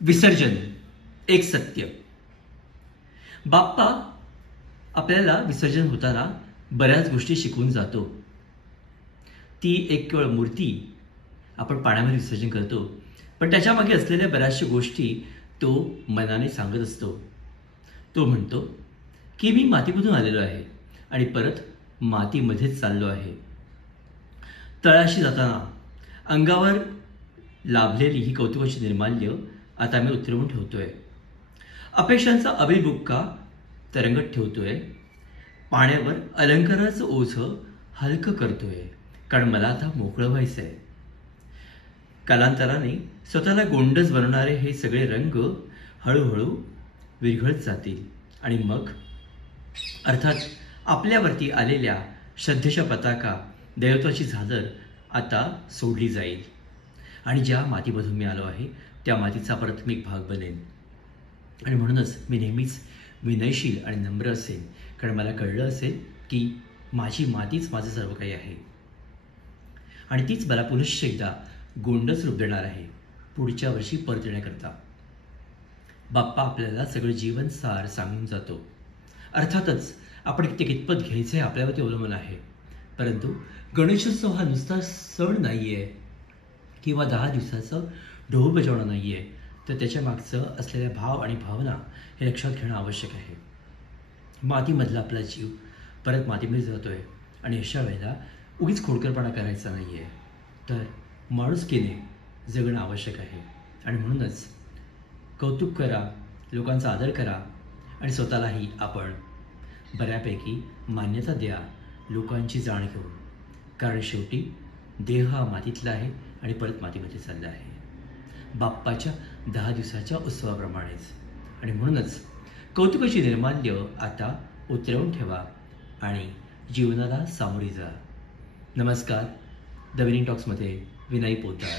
विसर्जन एक सत्य. बाप्पा आपल्याला विसर्जन होताना बऱ्याच गोष्टी शिकवून जातो. ती एक केवळ मूर्ती आपण पाण्यामध्ये विसर्जन करतो, पण त्याच्या मागे असलेल्या बऱ्याचशा गोष्टी तो मनाने सांगत असतो. तो म्हणतो की मी मातीमधून आलेलो आहे आणि परत मातीमध्येच चाललो आहे. तळाशी जाताना अंगावर लाभलेली ही कौतुकाची निर्माल्य आता मी उतरवून ठेवतोय. अपेक्षांचा अभिमुक्का तरंगत ठेवतोय. पाण्यावर अलंकाराचं ओझं हलकं करतोय, कारण मला आता मोकळं व्हायचंय. कालांतराने स्वतःला गोंडस बनवणारे हे सगळे रंग हळूहळू विरघळत जातील आणि मग अर्थात आपल्यावरती आलेल्या श्रद्धेच्या पताका, दैवत्वाची झालर आता सोडली जाईल आणि ज्या मातीमधून मी आलो आहे त्या मातीचा परत मी एक भाग बनेन. आणि म्हणूनच मी नेहमीच विनयशील आणि नम्र असेन, कारण मला कळलं असेल की माझी मातीच माझं सर्व काही आहे आणि तीच मला पुनश्च एकदा गोंडस रूप देणार आहे पुढच्या वर्षी परत येण्याकरता. बाप्पा आपल्याला सगळं जीवनसार सांगून जातो. अर्थातच आपण ते कितपत घ्यायचे हे आपल्यावरती अवलंबून आहे. परंतु गणेशोत्सव हा नुसता सण नाही आहे किंवा 10 दिवसाचं ढोल बजावणं नाही आहे, तर त्याच्या मागचं असलेल्या भाव आणि भावना हे लक्षात घेणं आवश्यक आहे. मातीमधला आपला जीव परत मातीमध्ये जातोय आणि अशा वेळेला उगीच खोडकरपणा करायचा नाही आहे, तर माणुसकीने जगणं आवश्यक आहे. आणि म्हणूनच कौतुक करा, लोकांचा आदर करा आणि स्वतःलाही आपण बऱ्यापैकी मान्यता द्या लोकांची जाण घेऊन, कारण शेवटी देह हा मातीतला आहे आणि परत मातीमध्ये चालला आहे बाप्पाच्या 10 दिवसाच्या उत्सवाप्रमाणेच. आणि म्हणूनच कौतुकाची निर्माल्य आता उतरवून ठेवा आणि जीवनाला सामोरी जा. नमस्कार. द विनिंग टॉक्समध्ये विनय पोद्दार.